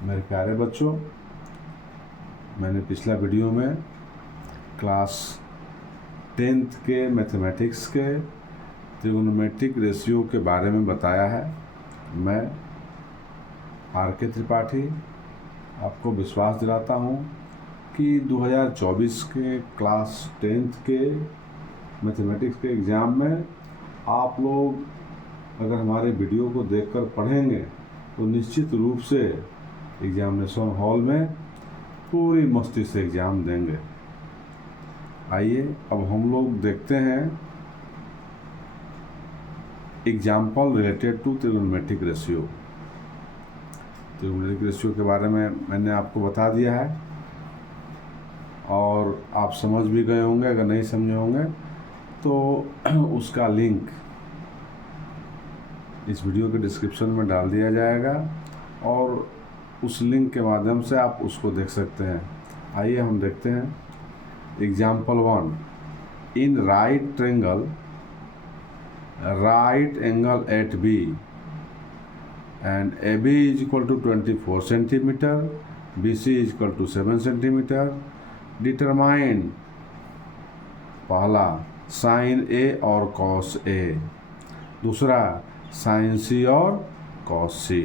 मेरे प्यारे बच्चों, मैंने पिछला वीडियो में क्लास 10th के मैथमेटिक्स के ट्रिगोनोमेट्रिक रेशियो के बारे में बताया है। मैं आर.के. त्रिपाठी आपको विश्वास दिलाता हूँ कि 2024 के क्लास 10th के मैथमेटिक्स के एग्ज़ाम में आप लोग अगर हमारे वीडियो को देखकर पढ़ेंगे तो निश्चित रूप से एग्जामिनेशन हॉल में पूरी मस्ती से एग्ज़ाम देंगे। आइए अब हम लोग देखते हैं example related to trigonometric ratio. Trigonometric ratio के बारे में मैंने आपको बता दिया है और आप समझ भी गए होंगे। अगर नहीं समझे होंगे तो उसका लिंक इस वीडियो के डिस्क्रिप्शन में डाल दिया जाएगा और उस लिंक के माध्यम से आप उसको देख सकते हैं। आइए हम देखते हैं example 1। In right angle at B and A B is equal to 24 centimetre, B C is equal to 7 centimetre. Determine पहला साइन ए और कॉस ए, दूसरा साइन सी और कॉस सी।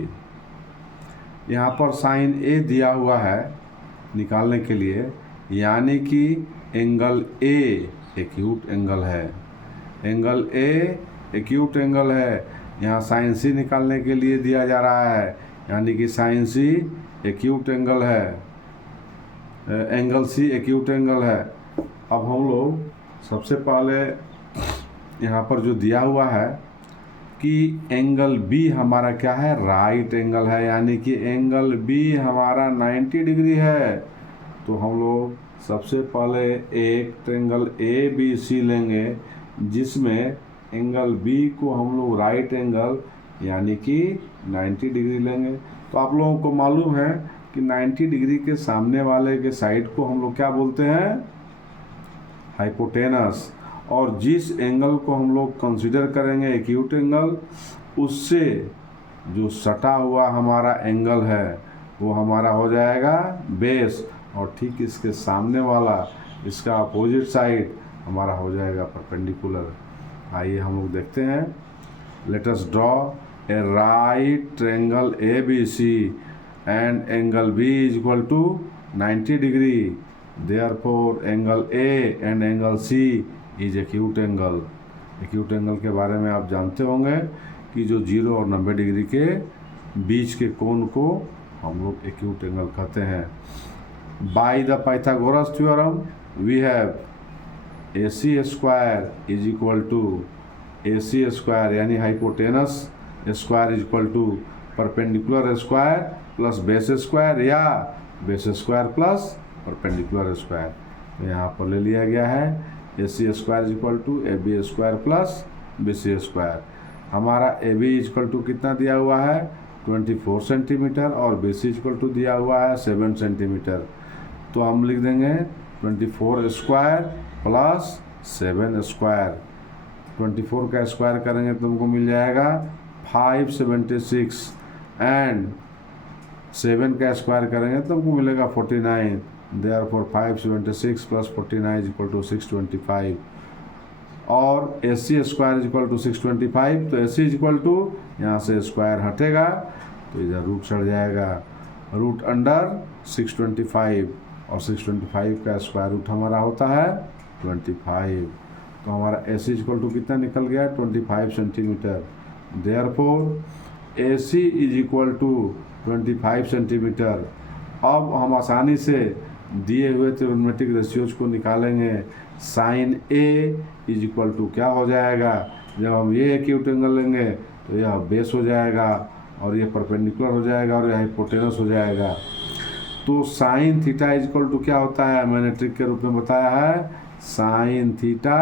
यहाँ पर साइन ए दिया हुआ है निकालने के लिए, यानी कि एंगल ए एक्यूट एंगल है। एंगल ए एक्यूट एंगल है। यहाँ साइन सी निकालने के लिए दिया जा रहा है, यानी कि साइन सी एक्यूट एंगल है, एंगल सी एक्यूट एंगल है। अब हम लोग सबसे पहले यहाँ पर जो दिया हुआ है कि एंगल बी हमारा क्या है, राइट एंगल है, यानी कि एंगल बी हमारा 90 डिग्री है। तो हम लोग सबसे पहले एक ट्रायंगल ए बी सी लेंगे जिसमें एंगल बी को हम लोग राइट एंगल यानी कि 90 डिग्री लेंगे। तो आप लोगों को मालूम है कि 90 डिग्री के सामने वाले के साइड को हम लोग क्या बोलते हैं, हाइपोटेनस। और जिस एंगल को हम लोग कंसीडर करेंगे एक्यूट एंगल, उससे जो सटा हुआ हमारा एंगल है वो हमारा हो जाएगा बेस, और ठीक इसके सामने वाला इसका अपोजिट साइड हमारा हो जाएगा परपेंडिकुलर। आइए हम लोग देखते हैं। Let us draw a right triangle A B C and angle B is equal to 90 degree. Therefore angle A and angle C is acute angle. Acute angle के बारे में आप जानते होंगे कि जो 0 और 90 डिग्री के बीच के कोण को हम लोग एक्यूट एंगल कहते हैं। By the Pythagoras theorem we have AC square is equal to AC square यानी hypotenuse square is equal to perpendicular square plus base square या base square plus perpendicular square. तो यहाँ पर ले लिया गया है AC square is equal to AB square plus BC square. हमारा AB इज इक्वल टू कितना दिया हुआ है, 24 सेंटीमीटर, और BC इज इक्वल टू दिया हुआ है 7 सेंटीमीटर। तो हम लिख देंगे 24 स्क्वायर प्लस 7 स्क्वायर। 24 का स्क्वायर करेंगे तो हमको मिल जाएगा 576, एंड 7 का स्क्वायर करेंगे तो हमको मिलेगा 49। Therefore 576 plus 49 is equal to 625, और AC square is equal to 625। तो AC इज इक्वल टू यहाँ से स्क्वायर हटेगा तो इधर रूट चढ़ जाएगा, रूट अंडर 625, और 625 का स्क्वायर रूट हमारा होता है 25। तो हमारा AC इज इक्वल टू कितना निकल गया, 25 centimetre. Therefore AC is equal to 25 centimetre. अब हम आसानी से दिए हुए ट्रिगोनोमेट्रिक रेशियोज को निकालेंगे। Sine A is equal to क्या हो जाएगा, जब हम ये एक्यूट एंगल लेंगे तो यह बेस हो जाएगा और ये परपेंडिकुलर हो जाएगा और यह हाइपोटेनस हो जाएगा। तो sine theta is equal to क्या होता है, मैंने ट्रिक के रूप में बताया है, साइन थीटा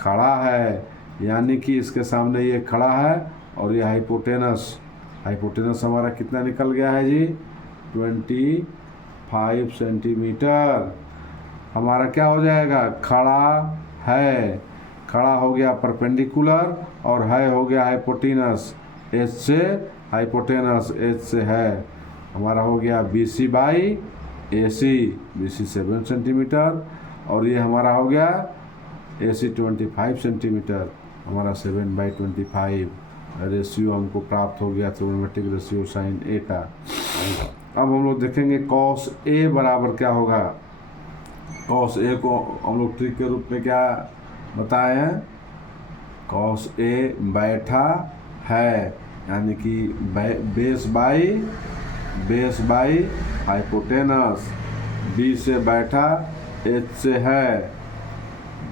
खड़ा है, यानी कि इसके सामने ये खड़ा है और ये हाइपोटेनस। हाइपोटेनस हमारा कितना निकल गया है जी, 25 सेंटीमीटर। हमारा क्या हो जाएगा, खड़ा है, खड़ा हो गया परपेंडिकुलर और है हो गया हाइपोटेनस। एच से हाइपोटेनस, एच से है, हमारा हो गया BC by AC, BC 7 centimetre, और ये हमारा हो गया AC 25 सेंटीमीटर, हमारा 7/25 रेशियो हमको प्राप्त हो गया ट्रिग्नोमेट्रिक रेशियो साइन A का। अब हम लोग देखेंगे cos A बराबर क्या होगा। cos A को हम लोग ट्रिक के रूप में क्या बताए हैं, cos A बैठा है, यानी कि बेस बाई हाइपोटेनस, B से बैठा, H से है,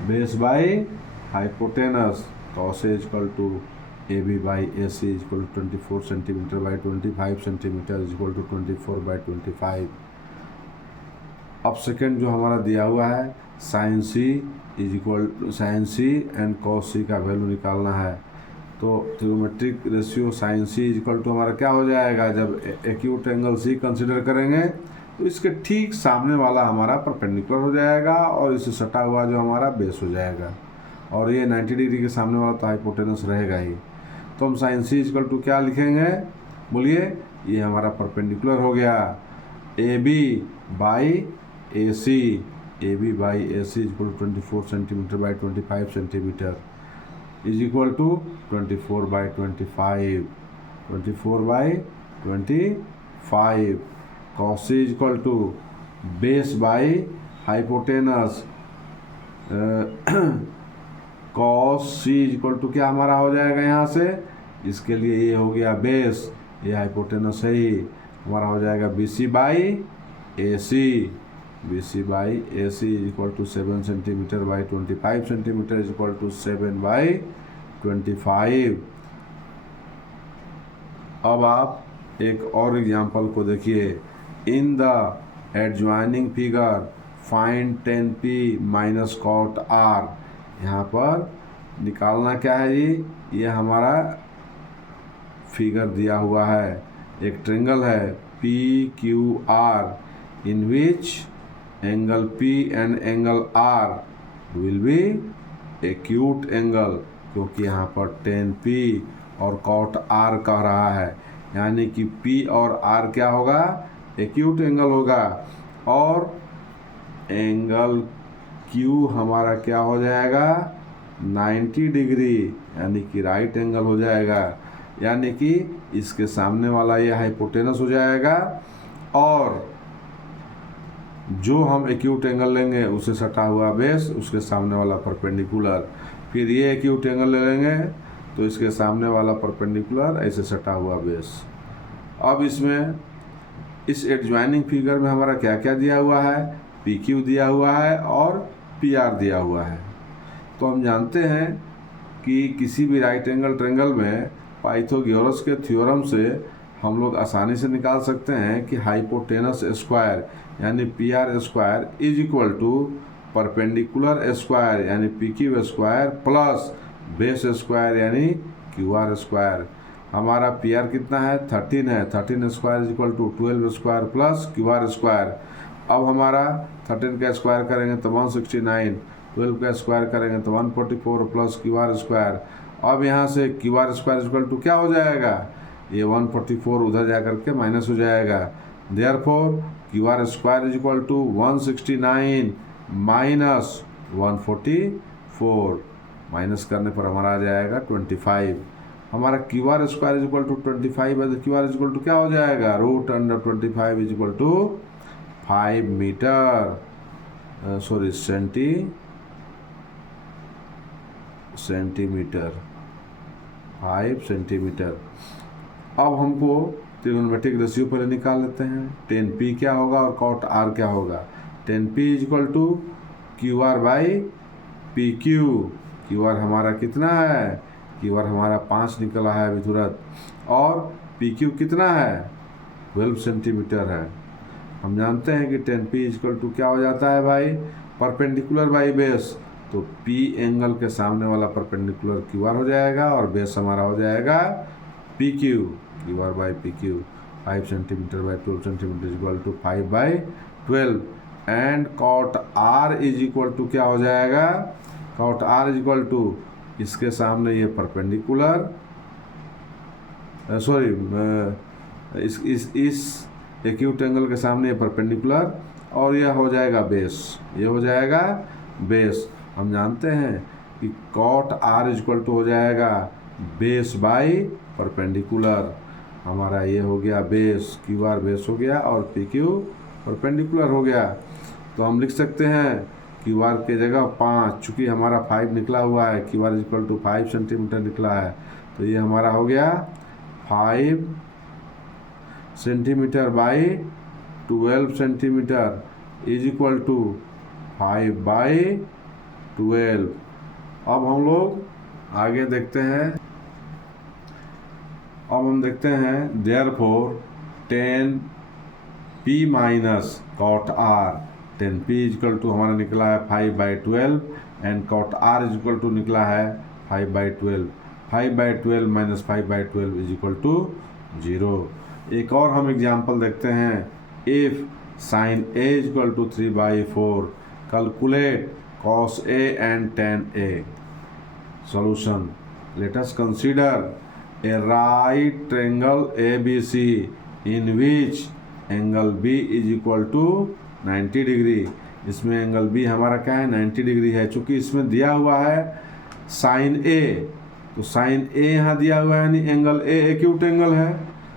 base by hypotenuse, cos A equal to AB by AC equal to 24 centimetre by 25 centimetre equal to 24/25। अब सेकेंड जो हमारा दिया हुआ है sine C and cos C का वैल्यू निकालना है। तो trigonometric ratio sine C equal to हमारा क्या हो जाएगा, जब एक्यूट एंगल C कंसिडर करेंगे तो इसके ठीक सामने वाला हमारा परपेंडिकुलर हो जाएगा और इससे सटा हुआ जो हमारा बेस हो जाएगा, और ये 90 डिग्री के सामने वाला तो हाइपोटेनस रहेगा ही। तो हम साइन C इक्वल टू क्या लिखेंगे, बोलिए, ये हमारा परपेंडिकुलर हो गया AB by AC equal to 24 centimetre by 25 centimetre is equal to 24/25 cos C equal to base by hypotenuse, cos C equal to क्या हमारा हो जाएगा यहाँ से, इसके लिए ये हो गया बेस, ये हाइपोटेनस है ही, हमारा हो जाएगा BC by AC equal to 7 centimetre by 25 centimetre equal to 7/25। अब आप एक और एग्जाम्पल को देखिए, in the adjoining figure find 10p minus cot R। यहाँ पर निकालना क्या है जी, ये हमारा फिगर दिया हुआ है, एक ट्रायंगल है PQR in which angle P and angle R will be acute angle, क्योंकि यहाँ पर 10p और cot R कह रहा है, यानी कि P और R क्या होगा, एक्यूट एंगल होगा, और एंगल Q हमारा क्या हो जाएगा 90 डिग्री, यानी कि राइट एंगल हो जाएगा, यानी कि इसके सामने वाला ये हाइपोटेनस हो जाएगा, और जो हम एक्यूट एंगल लेंगे उसे सटा हुआ बेस, उसके सामने वाला परपेंडिकुलर, फिर ये एक्यूट एंगल ले लेंगे तो इसके सामने वाला परपेंडिकुलर, ऐसे सटा हुआ बेस। अब इसमें इस एडजॉइनिंग फिगर में हमारा क्या क्या दिया हुआ है, PQ दिया हुआ है और PR दिया हुआ है। तो हम जानते हैं कि किसी भी राइट एंगल ट्रायंगल में पाइथागोरस के थ्योरम से हम लोग आसानी से निकाल सकते हैं कि हाइपोटेनस स्क्वायर यानी PR square is equal to perpendicular square यानी PQ square plus base square यानी QR स्क्वायर। हमारा PR कितना है 13 है, 13 square is equal to 12 square plus QR square. अब हमारा 13 का स्क्वायर करेंगे तो 169, 12 का स्क्वायर करेंगे तो 144 प्लस QR स्क्वायर। अब यहाँ से QR स्क्वायर इक्वल टू क्या हो जाएगा, ये 144 उधर जा करके माइनस हो जाएगा, therefore QR square is equal to 169 minus 144, minus करने पर हमारा आ जाएगा 25। हमारा QR square is equal to 25 है, तो QR इज इक्वल टू क्या हो जाएगा, √25 is equal to 5 metre, sorry centimetre, 5 centimetre. अब हमको ट्रिग्नोमेट्रिक रेशियो पहले निकाल लेते हैं, 10p क्या होगा और cot R क्या होगा। 10p is equal to QR by PQ। QR हमारा कितना है, QR हमारा 5 निकला है अभी तुरंत, और PQ कितना है 12 सेंटीमीटर है। हम जानते हैं कि 10p इज इक्वल टू क्या हो जाता है भाई, परपेंडिकुलर बाई बेस, तो P एंगल के सामने वाला परपेंडिकुलर QR हो जाएगा और बेस हमारा हो जाएगा PQ, QR by PQ, 5 centimetre by 12 centimetre is equal to 5/12, and cot R is equal to क्या हो जाएगा, cot R is equal to इसके सामने ये परपेंडिकुलर, सॉरी इस एक्यूट एंगल के सामने परपेंडिकुलर, और यह हो जाएगा बेस, ये हो जाएगा बेस। हम जानते हैं कि कॉट आर इक्वल टू हो जाएगा बेस बाई परपेंडिकुलर। हमारा ये हो गया बेस, क्यू आर बेस हो गया और पी क्यू परपेंडिकुलर हो गया। तो हम लिख सकते हैं क्यू आर के जगह 5, चूँकि हमारा 5 निकला हुआ है, Q R equal to 5 centimetre निकला है, तो ये हमारा हो गया 5 centimetre by 12 centimetre is equal to 5 by 12। अब हम लोग आगे देखते हैं, अब हम देखते हैं therefore 10 P minus cot R, 10 P equal to हमारा निकला है 5 by 12 and cot R equal to निकला है 5 by 12। 5 by 12 minus 5 by 12 is equal to 0। एक और हम एग्जाम्पल देखते हैं, if sine A equal to 3/4 calculate cos A and tan A। Solution, let us consider a right triangle ABC in which angle B is equal to 90 degree. इसमें angle B हमारा क्या है, 90 degree है। चूँकि इसमें दिया हुआ है साइन A, तो साइन A यहाँ दिया हुआ है, यानी एंगल A एक्यूट एंगल है।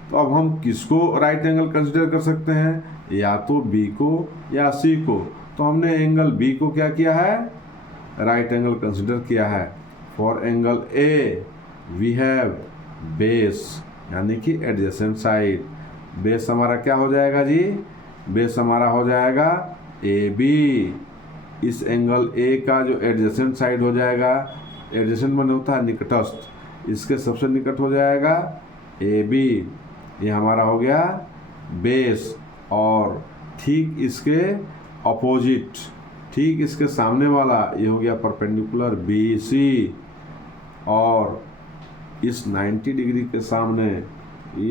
तो अब हम किसको राइट एंगल कंसिडर कर सकते हैं, या तो B को या C को। तो हमने एंगल B को क्या किया है, राइट एंगल कंसिडर किया है। For angle A we have base, यानी कि एडजेसेंट साइड। बेस हमारा क्या हो जाएगा जी, बेस हमारा हो जाएगा AB। इस एंगल A का जो एडजेसेंट साइड हो जाएगा, एडजेसेंट माने होता है निकटस्थ, इसके सबसे निकट हो जाएगा AB। ये हमारा हो गया बेस, और ठीक इसके अपोजिट, ठीक इसके सामने वाला ये हो गया परपेंडिकुलर BC, और इस 90 डिग्री के सामने,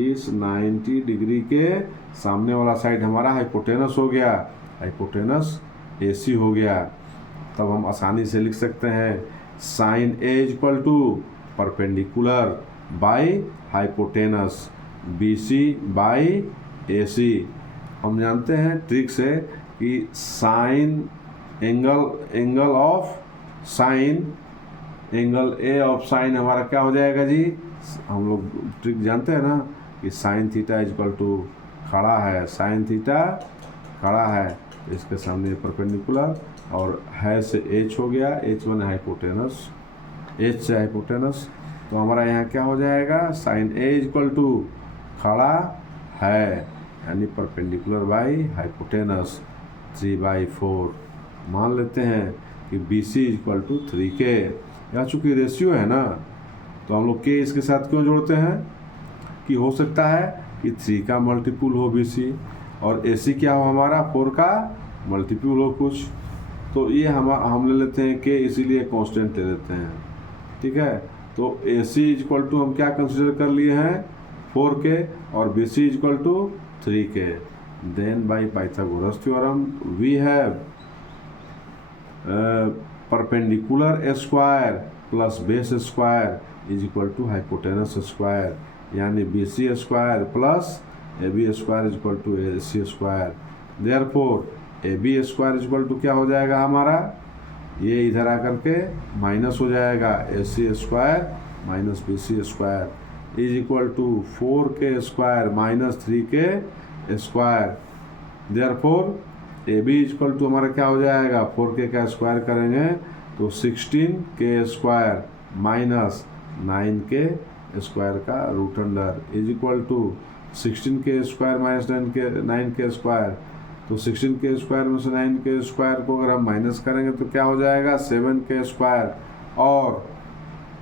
इस 90 डिग्री के सामने वाला साइड हमारा हाइपोटेनस हो गया, हाइपोटेनस AC हो गया। तब हम आसानी से लिख सकते हैं sine A equal to perpendicular by hypotenuse BC by AC। हम जानते हैं ट्रिक से कि sine angle of sine, angle A of sine हमारा क्या हो जाएगा जी, हम लोग ट्रिक जानते हैं ना कि साइन थीटा इक्वल टू खड़ा है, साइन थीटा खड़ा है, इसके सामने परपेंडिकुलर, और है से H हो गया, H वन हाइपोटेनस, H से हाइपोटेनस। तो हमारा यहाँ क्या हो जाएगा, साइन A इक्वल टू खड़ा है, यानी परपेंडिकुलर बाई हाइपोटेनस 3/4। मान लेते हैं कि BC इक्वल टू 3K। यहाँ चूँकि रेशियो है ना, तो हम लोग K इसके साथ क्यों जोड़ते हैं कि हो सकता है कि 3 का मल्टीपुल हो BC, और AC क्या हो हमारा 4 का मल्टीपुल हो कुछ। तो ये हम ले लेते हैं K, इसीलिए कांस्टेंट ले लेते हैं, ठीक है। तो AC इक्वल टू हम क्या कंसिडर कर लिए हैं 4K, और BC equal to 3K। Then by Pythagoras theorem we have perpendicular square plus base square is equal to hypotenuse square, यानी BC square plus AB square is equal to AC square. Therefore AB square is equal to क्या हो जाएगा हमारा, ये इधर आकर के minus हो जाएगा, AC square minus BC square is equal to 4K square minus 3K square. Therefore AB equal to हमारा क्या हो जाएगा, 4K का स्क्वायर करेंगे तो 16K square minus 9K square का root under is equal to 16K square minus 9K square. तो 16K square में से 9K स्क्वायर को अगर हम माइनस करेंगे तो क्या हो जाएगा 7K स्क्वायर, और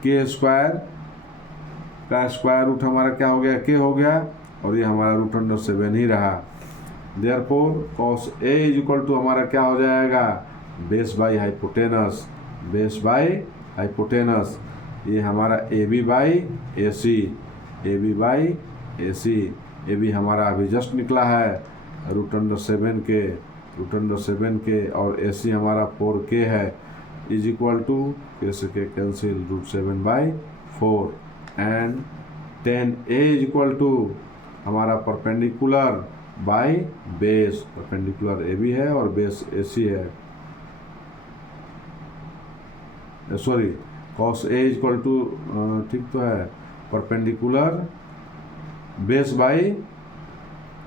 K स्क्वायर का स्क्वायर रूट हमारा क्या हो गया, K हो गया, और ये हमारा रूट अंडर 7 ही रहा। Therefore cos A is equal to हमारा क्या हो जाएगा, base by hypotenuse, base by hypotenuse. ये हमारा AB by AC, AB by AC। AB हमारा अभी जस्ट निकला है root under 7K, root under 7K, और AC हमारा 4K है, इज इक्वल टू K से K cancel root 7/4 and 10A is equal to हमारा perpendicular by base, perpendicular A B है और बेस ए सी है, sorry cos A equal to, ठीक तो है, perpendicular base by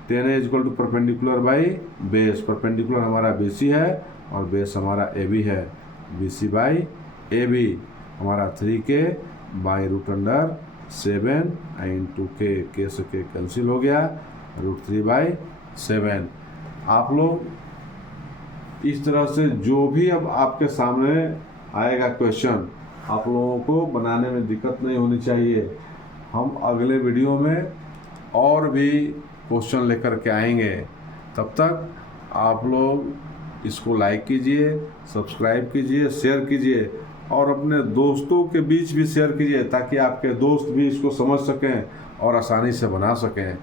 tan A equal to perpendicular by base, perpendicular हमारा B C है और बेस हमारा ए बी है, B C by A B हमारा 3k by root under 7 into के से के कैंसिल हो गया, √3/7। आप लोग इस तरह से जो भी अब आपके सामने आएगा क्वेश्चन, आप लोगों को बनाने में दिक्कत नहीं होनी चाहिए। हम अगले वीडियो में और भी क्वेश्चन लेकर के आएंगे। तब तक आप लोग इसको लाइक कीजिए, सब्सक्राइब कीजिए, शेयर कीजिए और अपने दोस्तों के बीच भी शेयर कीजिए ताकि आपके दोस्त भी इसको समझ सकें और आसानी से बना सकें।